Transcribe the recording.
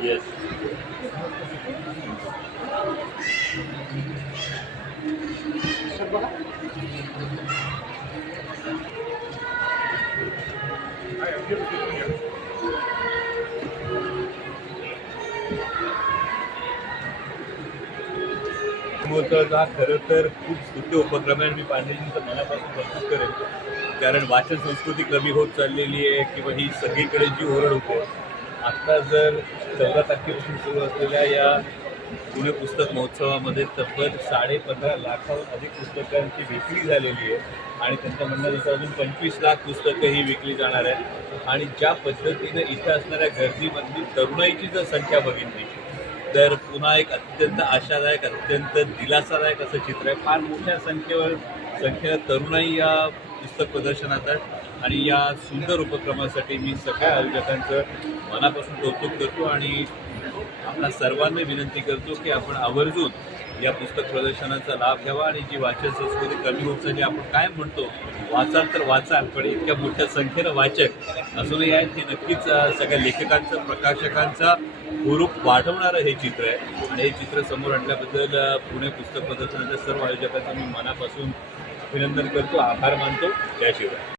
Yes. I am. हा खरं तर खूप स्तुत्य उपक्रम आहे. आणि मी पांडेजींचं मनापासून कौतुक करेन. कारण वाचन संस्कृती कमी होत चाललेली आहे किंवा ही सगळीकडे जी ओरड होते. आत्ता जर चौदा तारखेपासून सुरू असलेल्या या पुणे पुस्तक महोत्सवामध्ये तब्बल साडे पंधरा लाखाहून अधिक पुस्तकांची विक्री झालेली आहे. आणि त्यांच्या म्हणणं जसं अजून पंचवीस लाख पुस्तकं ही विकली जाणार आहेत. आणि ज्या पद्धतीनं इथं असणाऱ्या गर्दीमधली तरुणाईची जर संख्या बघितली. तर पुन्हा एक अत्यंत आशादायक अत्यंत दिलासादायक असं चित्र आहे. फार मोठ्या संख्येवर संख्येनं तरुणाई या पुस्तक प्रदर्शनात आहेत. आणि या सुंदर उपक्रमासाठी मी सगळ्या आयोजकांचं मनापासून कौतुक करतो आणि आपल्या सर्वांना विनंती करतो की आपण आवर्जून या पुस्तक प्रदर्शनाचा लाभ घ्यावा आणि जी वाचन संस्कृती कमी होत चालली आपण काय म्हणतो वाचाल तर वाचाल पण इतक्या मोठ्या संख्येनं वाचक अजूनही आहेत हे नक्कीच सगळ्या लेखकांचं प्रकाशकांचा हुरूप वाढवणारं हे चित्र आहे. आणि हे चित्र समोर आणल्याबद्दल पुणे पुस्तक प्रदर्शनाच्या सर्व आयोजकांचं मी मनापासून अभिनंदन करतो आभार मानतो. जय शिवराय.